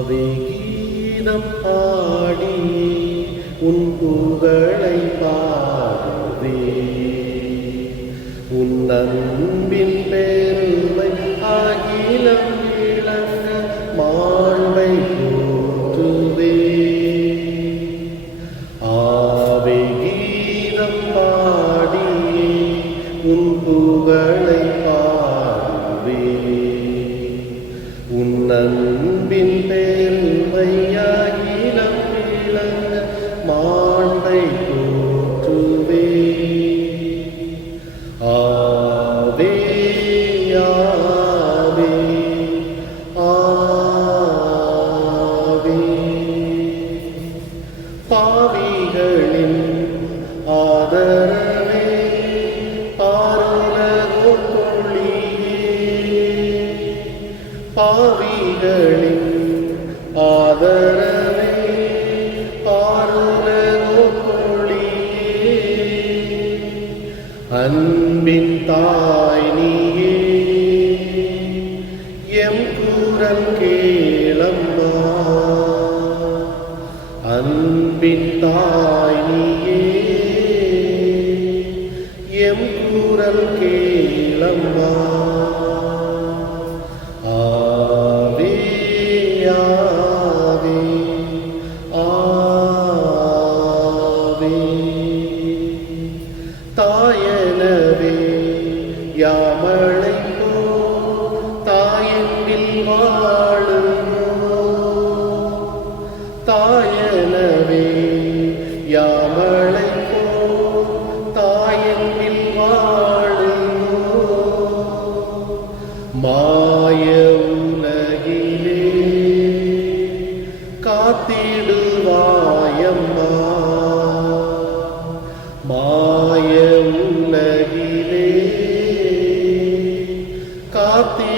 ஆவேகீதம் பாடி உன் புகழை பாடுவே. உன் அன்பின் பெருமை அகிலம் விளங்க மாண்பை போற்றுவே ஆவேகீதம் பாடி உன் புகழை அன்பின் பெருமையாகிலம் விளங்க மாண்பை போற்றுவே ஆவே ஆவே பாவிகளின் ஆதரவே பாருலகோ அன்பின் தாய் நீயே எம் கூறல் கேளம்மா. அன்பின் தாய் நீயே எம் கூறல் கேளம்மா. সাথী